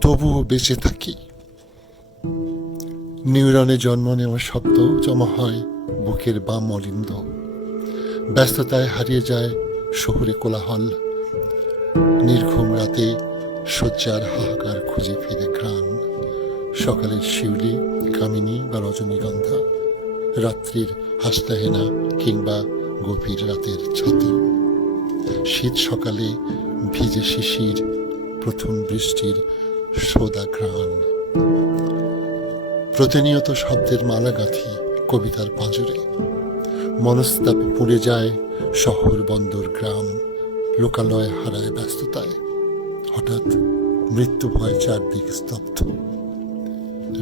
তবুও বেঁচে থাকি। নিউরনে জন্ম নেওয়া শব্দ জমা হয় বুকের বাম অলিন্দ ব্যস্ততায় হারিয়ে যায় শহুরে কোলাহল। নির্ঘুম রাতে শয্যার হাহাকার খুঁজে ফিরে গ্রাম সকালের শিউলি, কামিনী বা রজনীগন্ধা, রাত্রির হাসতাহেনা কিংবা গভীর রাতের ছাতি। শীত সকালে ভিজে শিশির, প্রথম বৃষ্টির সোদা ঘ্রাণ। প্রতিনিয়ত শব্দের মালা গাঁথি কবিতার পাঁজরে। মনস্তাপে পুড়ে যায় শহর বন্দর গ্রাম, লোকালয় হারায় ব্যস্ততায়। হঠাৎ মৃত্যু ভয় চারদিক স্তব্ধ।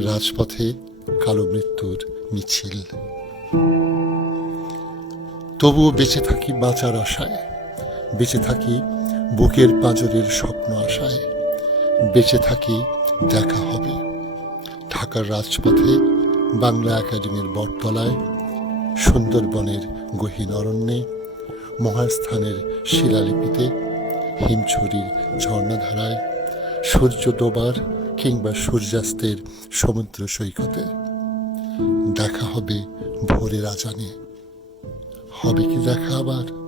রাজপথে কালো মৃত্যুর মিছিল। তবুও বেঁচে থাকি বাঁচার আশায়, বেঁচে থাকি বুকের পাঁজরের স্বপ্ন আশায়, বেঁচে থাকি দেখা হবে। ঢাকার রাজপথে, বাংলা একাডেমির বটতলায়, সুন্দরবনের গহীন অরণ্যে, মহাস্থানের শিলালিপিতে, হিমছড়ির ঝর্ণাধারায়, সূর্য ডোবার কিংবা সূর্যাস্তের সমুদ্র সৈকতে। দেখা হবে ভোরের আজানে হবে কি দেখা আবার?